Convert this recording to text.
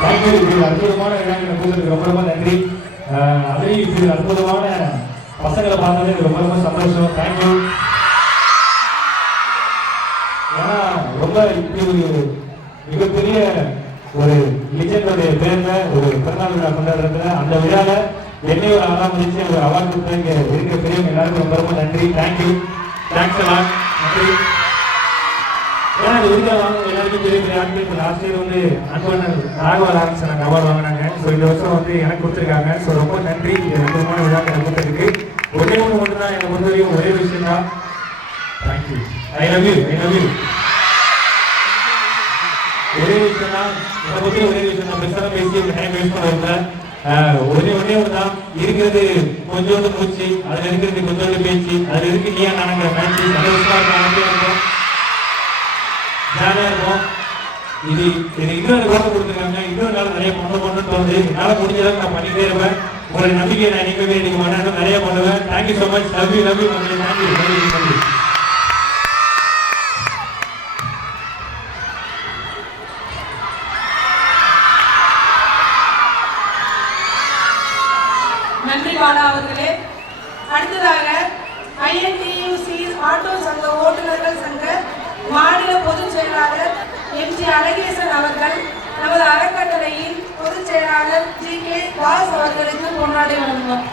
Thank you. இப்படி அற்புதமான விழாக்களை கூட்டத்துக்கு ரொம்ப ரொம்ப நன்றி. அதுலேயும் இப்படி அற்புதமான பசங்களை பார்த்தது எனக்கு ரொம்ப ரொம்ப சந்தோஷம். தேங்க்யூ. ஏன்னா ரொம்ப இப்படி ஒரு மிகப்பெரிய ஒரு லிஜெண்டோடைய பேர்ல ஒரு பிறந்தநாள் விழா கொண்டாடுறதுல அந்த விழால என்னை ஒரு ஆளாக முடிச்சு ஒரு அவார்டு கொடுத்து இங்கே இருக்கிற பெரியவங்க எல்லாருக்கும் ரொம்ப ரொம்ப நன்றி. தேங்க்யூ. தேங்க்ஸ் எல்லாம். நன்றி. ஏன்னா அது விருதாக வாங்க எல்லாருக்கும் பெரிய பெரிய ஆட்கள். இப்போ லாஸ்ட் இயர் வந்து அன்பனர் ராகவ லாரன்ஸ் நாங்கள் அவார்டு வாங்கினாங்க. ஸோ இந்த வருஷம் வந்து எனக்கு கொடுத்துருக்காங்க. ஸோ ரொம்ப நன்றி. இது அற்புதமான விழாக்களை கூட்டத்துக்கு. ஒன்றே ஒன்று மட்டும் தான் என்னை பொறுத்தவரையும் ஒரே விஷயம் தான். Thank you. I love you. I love you. ஒரே விஷயம் தான் என்னை பற்றி ஒரே விஷயம் தான். பெருசாக பேசி டைம் வேஸ்ட் பண்ணுறேன். ஒரே ஒன்று தான் இருக்கிறது. கொஞ்சோண்டு மூச்சு, அதில் இருக்கிறது கொஞ்சோண்டு பேச்சு, அதில் இருக்கு நீயா நானுங்கிற மேட்ச்சு சந்தோஷமா இருக்கும், ஜாலியாக இருக்கும். இது இன்னொரு கோட்டை கொடுத்துருக்காங்க. இன்னொரு நாள் நிறைய பண்ணணும்னு தோணுது. என்னால் முடிஞ்ச அளவுக்கு நான் பண்ணிட்டே இருப்பேன். உங்களுடைய நம்பிக்கையை நான் இனிமே இன்னைக்கு பண்ணணும், நிறைய பண்ணுவேன். Thank you so much. Love you. Love you. Thank you. நன்றி. நன்றி பாலா அவர்களே. அடுத்ததாக ஐஎன்டியூசி ஆட்டோ சங்க ஓட்டுநர்கள் சங்க மாநில பொதுச் செயலாளர் எம்.ஜி. அழகேசன் அவர்கள் நமது அறக்கட்டளையின் பொதுச் செயலாளர் ஜி.கே. தாஸ் அவர்களுக்கு கொண்டாடி வழங்குவார்.